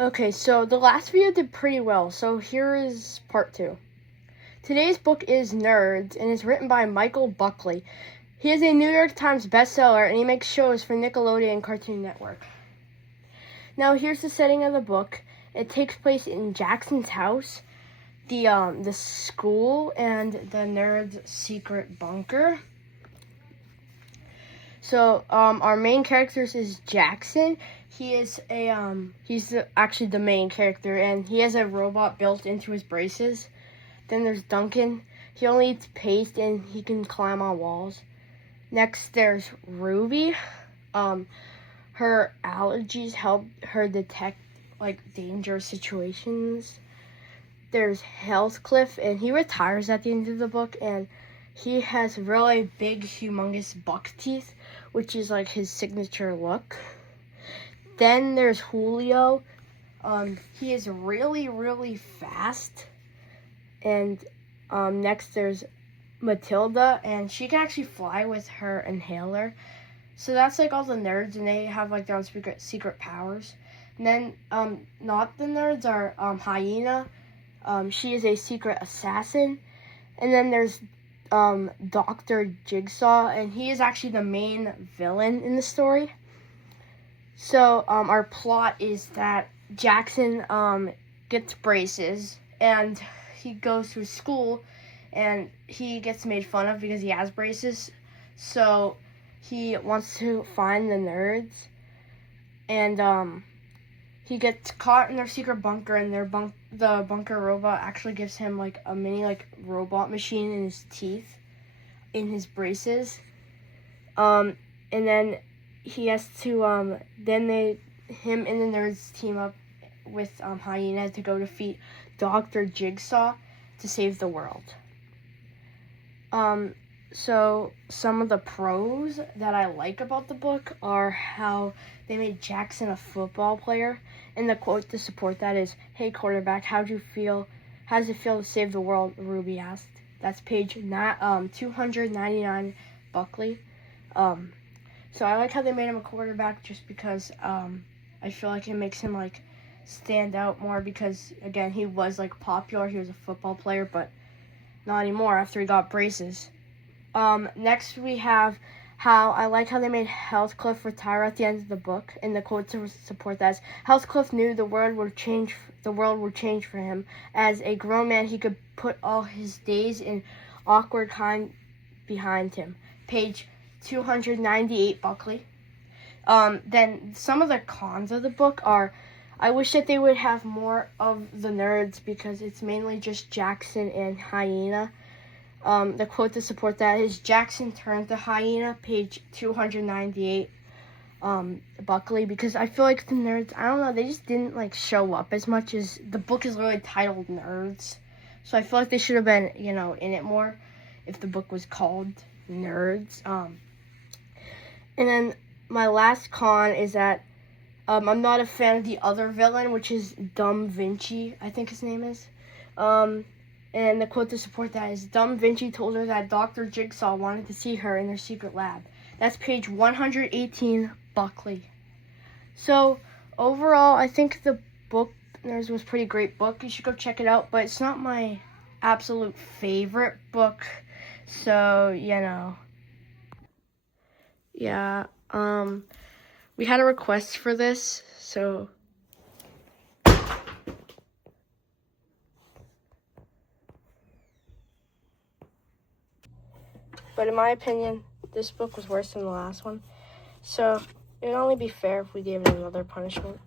Okay, so the last video did pretty well, so here is part 2. Today's book is Nerds, and it's written by Michael Buckley. He is a New York Times bestseller, and he makes shows for Nickelodeon and Cartoon Network. Now, here's the setting of the book. It takes place in Jackson's house, the school, and the Nerds' secret bunker. So, our main character is Jackson. He is actually the main character, and he has a robot built into his braces. Then there's Duncan. He only eats paste, and he can climb on walls. Next, there's Ruby. Her allergies help her detect, dangerous situations. There's Heathcliff, and he retires at the end of the book, and he has really big, humongous buck teeth, which is his signature look. Then there's Julio. He is really, really fast. And next there's Matilda, and she can actually fly with her inhaler. So that's all the nerds, and they have their own secret powers. And then not the nerds are Hyena. She is a secret assassin. And then there's Dr. Jigsaw, and he is actually the main villain in the story. So our plot is that Jackson gets braces, and he goes to school, and he gets made fun of because he has braces. So he wants to find the nerds, and he gets caught in their secret bunker, and the bunker robot actually gives him a mini robot machine in his teeth, in his braces. And then he has to him and the nerds team up with Hyena to go defeat Dr. Jigsaw to save the world. So some of the pros that I like about the book are how they made Jackson a football player, and the quote to support that is, "Hey quarterback, how does it feel to save the world?" Ruby asked. That's page 299, Buckley. So I like how they made him a quarterback, just because I feel like it makes him stand out more, because again, he was popular. He was a football player, but not anymore after he got braces. Next we have how I like how they made Heathcliff retire at the end of the book, and the quote to support that is, "Heathcliff knew the world would change for him. As a grown man, he could put all his days in awkward kind behind him." Page 298, Buckley. Then some of the cons of the book are, I wish that they would have more of the nerds, because it's mainly just Jackson and Hyena. The quote to support that is, "Jackson turned to Hyena," page 298, Buckley, because I feel like the nerds, I don't know, they just didn't show up as much. As the book is literally titled Nerds, so I feel like they should have been, in it more if the book was called Nerds. And then my last con is that I'm not a fan of the other villain, which is Dumb Vinci, I think his name is. And the quote to support that is, "Dumb Vinci told her that Dr. Jigsaw wanted to see her in their secret lab." That's page 118, Buckley. So overall, I think the book Nerds was a pretty great book. You should go check it out, but it's not my absolute favorite book. So, yeah, we had a request for this, so but in my opinion, this book was worse than the last one. So it'd only be fair if we gave it another punishment.